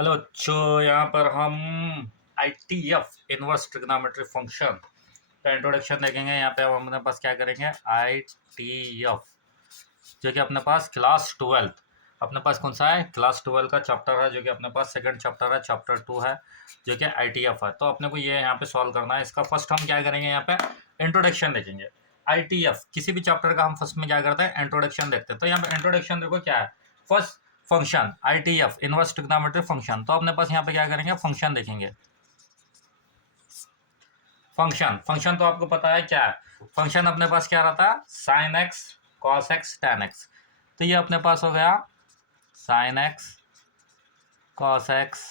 Hello बच्चों, यहाँ पर हम ITF इनवर्स ट्रिग्नोमेट्री फंक्शन का इंट्रोडक्शन देखेंगे। यहाँ पे हम अपने पास क्या करेंगे, ITF जो कि अपने पास क्लास 12 अपने पास कौन सा है, क्लास 12 का चैप्टर है, जो कि अपने पास सेकंड चैप्टर है, चैप्टर 2 है, जो कि ITF है। तो अपने को ये यहाँ पे सॉल्व करना है। इसका फर्स्ट हम क्या करेंगे, यहाँ पे इंट्रोडक्शन देखेंगे। ITF किसी भी चैप्टर का हम फर्स्ट में क्या करते हैं, इंट्रोडक्शन देखते हैं। तो यहाँ पे इंट्रोडक्शन देखो क्या है, first function ITF inverse trigonometry function. तो अपने पास यहाँ पे क्या करेंगे, फंक्शन देखेंगे। फंक्शन तो आपको पता है क्या है। फंक्शन अपने पास क्या रहता है, sine x, cos x, tan x. तो ये अपने पास हो गया sine x, cos x,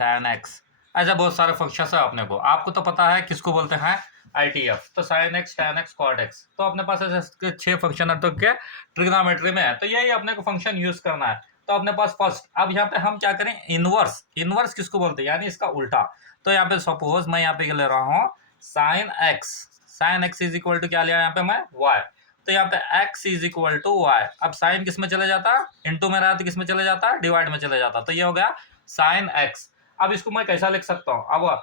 tan x. ऐसे बहुत सारे फंक्शन है अपने को, आपको तो पता है किसको बोलते हैं, ITF। तो sine X, tan X, cot X. तो अपने पास ऐसे 6 फंक्शन है तो क्या ट्रिग्नोमेट्री में है। तो यही अपने को फंक्शन यूज करना है। तो अपने पास फर्स्ट, अब यहाँ पे हम क्या करें, इनवर्स। इनवर्स किसको बोलते हैं, यानी इसका उल्टा। तो यहाँ पे सपोज मैं यहाँ पे ले रहा हूँ sine X. Sine X is equal to क्या लिया यहाँ पे मैं, वाई। तो यहाँ पे x is equal to Y. अब साइन किस में चले जाता, इंटू में रहा तो किस में चले जाता, डिवाइड में चले जाता। तो ये हो गया साइन एक्स। अब इसको मैं कैसा लिख सकता हूँ, अब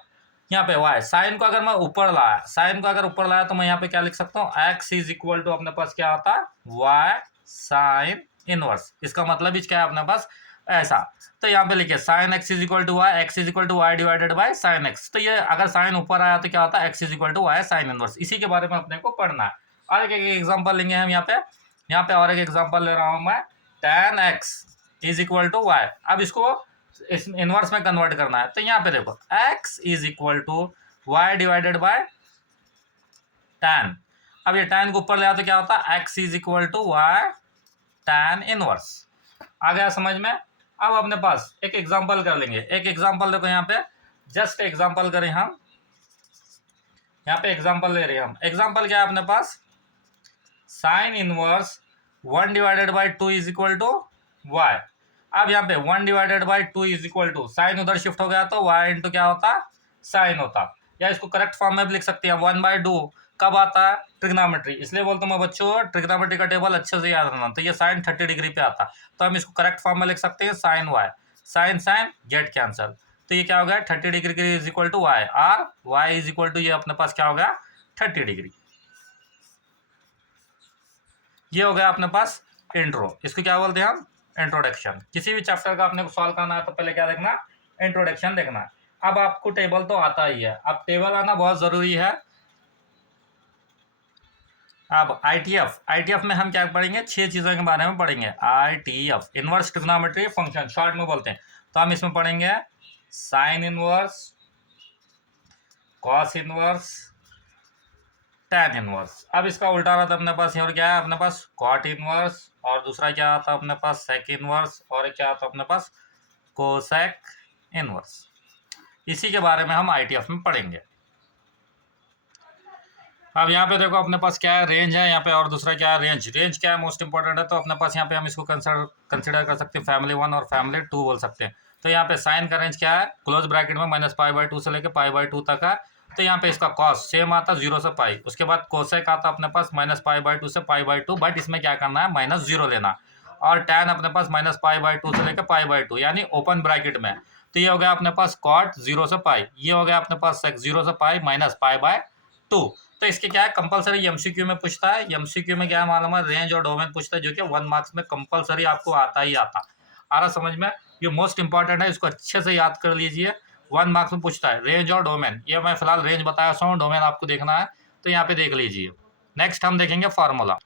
यहाँ पे वाई, साइन को अगर मैं ऊपर लाया, साइन को अगर ऊपर लाया तो मैं यहाँ पे क्या लिख सकता हूँ, एक्स इज इक्वल टू अपने पास क्या आता है, वाई साइन इनवर्स। इसका मतलब ही क्या है अपने पास, ऐसा। तो यहाँ पे लिखिए sine X is equal to Y, X is equal to Y divided by sine X. तो ये अगर साइन ऊपर आया तो क्या होता है, X is equal to Y sine inverse. इसी के बारे में अपने को पढ़ना है। और एक एग्जाम्पल लेंगे हम यहाँ पे और एक एग्जाम्पल ले रहा हूँ मैं, tan x is equal to Y. अब इसको इस इनवर्स में कन्वर्ट करना है। तो यहाँ पे देखो x is equal to Y divided by tan। अब ये tan को ऊपर ले आओ तो क्या होता है, x is equal to Y tan inverse. आ गया समझ में। अब अपने पास एक एग्जाम्पल कर लेंगे। एक एग्जाम्पल देखो यहाँ पे, जस्ट एग्जाम्पल करें हम। यहाँ पे एग्जाम्पल ले रहे हैं हम। एग्जाम्पल क्या है अपने पास, sine inverse 1 divided by 2 is equal to Y. अब यहाँ पे 1 divided by 2 is equal to, sine उधर शिफ्ट हो गया तो y इंटू क्या होता, साइन होता। या इसको करेक्ट फॉर्म में भी लिख सकते हैं, 1/2 कब आता है, ट्रिग्नोमेट्री। इसलिए बोलता हूँ मैं बच्चों, ट्रिग्नोमेट्री का टेबल अच्छे से याद रखना। तो ये साइन 30 डिग्री पे आता, तो हम इसको करेक्ट फॉर्म में लिख सकते हैं, sine Y, sine sine get cancel. तो ये क्या हो गया, 30 degree is equal to Y, और वाई इज इक्वल टू ये अपने पास क्या हो गया, 30 डिग्री। ये हो गया अपने पास इंट्रो। इसको क्या बोलते हैं हम, इंट्रोडक्शन। किसी भी चैप्टर का अपने को सॉल्व करना है तो पहले क्या देखना, इंट्रोडक्शन देखना है। अब आपको टेबल तो आता ही है, अब टेबल आना बहुत जरूरी है। अब ITF में हम क्या पढ़ेंगे, 6 चीजों के बारे में पढ़ेंगे। ITF inverse trigonometry function, short में बोलते हैं। तो हम इसमें पढ़ेंगे sine inverse, cos inverse, tan inverse. अब इसका उल्टा रहा था अपने पास, और क्या है अपने पास, कॉट इनवर्स, और दूसरा क्या आता अपने पास, सेक इनवर्स, और क्या आता अपने पास, कोसेक इनवर्स। इसी के बारे में हम ITF में पढ़ेंगे। अब यहाँ पे देखो अपने पास क्या है, रेंज है यहाँ पे, और दूसरा क्या है, रेंज। रेंज क्या है, मोस्ट इंपॉर्टेंट है। तो अपने पास यहाँ पे हम इसको कंसिडर कर सकते हैं फैमिली 1 और फैमिली 2 बोल सकते हैं। तो यहाँ पे साइन का रेंज क्या है, क्लोज ब्रैकेट में -π/2 से लेकर π/2 तक है। तो यहाँ पे इसका कॉस सेम आता 0 से पाई। उसके बाद कोसेक आता अपने पास -π/2 से π/2, बट इसमें क्या करना है, -0 लेना। और टैन अपने पास -π/2 से लेकर π/2, यानी ओपन ब्रैकेट में। तो ये हो गया अपने पास कॉट 0 से पाई। ये हो गया अपने पास सेक 0 से पाई -π/2। तो इसके क्या है, कंपलसरी एमसीक्यू में पूछता है। एमसीक्यू में क्या है मालूम है, रेंज और डोमेन पूछता है, जो कि 1 मार्क्स में कंपलसरी आपको आता ही आता। आ रहा समझ में, ये मोस्ट इंपॉर्टेंट है, इसको अच्छे से याद कर लीजिए। 1 मार्क्स में पूछता है रेंज और डोमेन। ये मैं फिलहाल रेंज बताया हूँ, डोमेन आपको देखना है तो यहाँ पे देख लीजिए। नेक्स्ट हम देखेंगे फार्मूला।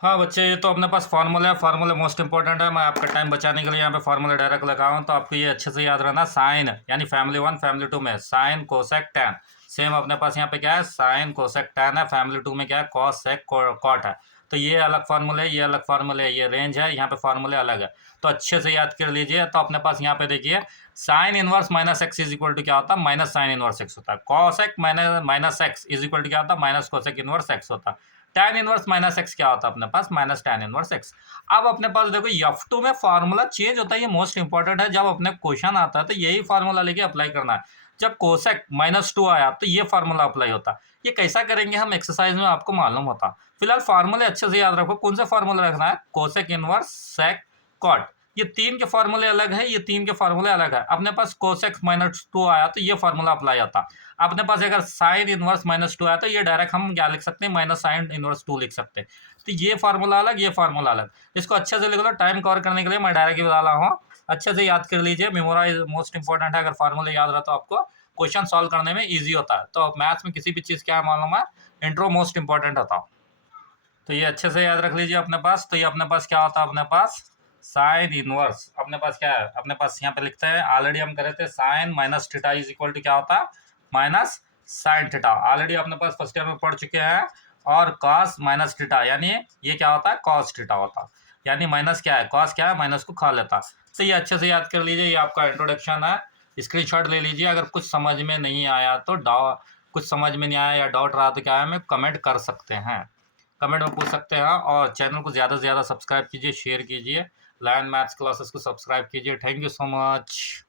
हाँ बच्चे, ये तो अपने पास फार्मूला है। फार्मूला मोस्ट इंपॉर्टेंट है। मैं आपका टाइम बचाने के लिए यहाँ पे फार्मूला डायरेक्ट लगाऊँ, तो आपको ये अच्छे से याद रहना। साइन यानी फैमिली 1 फैमिली 2 में साइन कोसेक टैन, सेम अपने पास यहाँ पे क्या है, साइन कोसेक टैन है। फैमिली 2 में क्या है, कॉस सेक कॉट है। तो ये अलग फार्मूले, ये अलग फार्मूले, ये रेंज है, यहाँ पे फार्मूले अलग है। तो अच्छे से याद कर लीजिए। तो अपने पास यहाँ पे देखिए, sine inverse -x is equal to क्या होता है, माइनस साइन इनवर्स x होता है। Cosec -x is equal to क्या होता है, माइनस कोसेक इनवर्स x होता है। tan इनवर्स -x क्या होता है अपने पास, -tan इनवर्स x। अब अपने पास देखो F2 में फार्मूला चेंज होता है, ये मोस्ट इंपॉर्टेंट है। जब अपने क्वेश्चन आता है तो यही फार्मूला लेके अप्लाई करना है। जब कोसेक -2 आया तो ये फार्मूला अप्लाई होता। ये कैसा करेंगे हम एक्सरसाइज में आपको मालूम होता। फिलहाल फार्मूले अच्छे से याद रखो। कौन सा फार्मूला रखना है, कोसेक इनवर्स सेक कॉट। ये 3 के फार्मूले अलग है, ये 3 के फार्मूले अलग है। अपने पास cos x माइनस 2 आया तो ये फार्मूला अप्लाई आता। अपने पास अगर साइन इनवर्स माइनस 2 आया तो ये डायरेक्ट हम क्या लिख सकते हैं, माइनस साइन इनवर्स 2 लिख सकते हैं। तो ये फार्मूला अलग, ये फार्मूला अलग। इसको अच्छे से लिख लो, टाइम कवर करने के लिए मैं डायरेक्ट ही बता रहा हूँ। अच्छे से याद कर लीजिए, मेमोराइज मोस्ट इंपॉर्टेंट है। अगर फार्मूले याद रहा तो आपको क्वेश्चन सॉल्व करने में ईजी होता है। तो मैथ्स में किसी भी चीज़ क्या है मालूम है, इंट्रो मोस्ट इंपॉर्टेंट होता है। तो ये अच्छे से याद रख लीजिए अपने पास। तो ये अपने पास क्या होता है, अपने पास साइन इनवर्स, अपने पास क्या है, अपने पास यहाँ पे लिखते हैं, ऑलरेडी हम करे थे sine minus theta is equal to क्या होता है, माइनस साइन थीटा। ऑलरेडी अपने पास फर्स्ट ईयर में पढ़ चुके हैं। और कॉस माइनस थीटा, यानी ये क्या होता है, कॉस थीटा होता है। यानी माइनस क्या है, कॉस क्या है, माइनस को खा लेता। तो ये अच्छे से याद कर लीजिए, ये आपका इंट्रोडक्शन है। स्क्रीनशॉट ले लीजिए। अगर कुछ समझ में नहीं आया तो कुछ समझ में नहीं आया या डाउट रहा तो क्या है, हमें कमेंट कर सकते हैं, कमेंट में पूछ सकते हैं। और चैनल को ज़्यादा से ज़्यादा सब्सक्राइब कीजिए, शेयर कीजिए। लायन मैथ्स क्लासेस को सब्सक्राइब कीजिए। Thank you so much.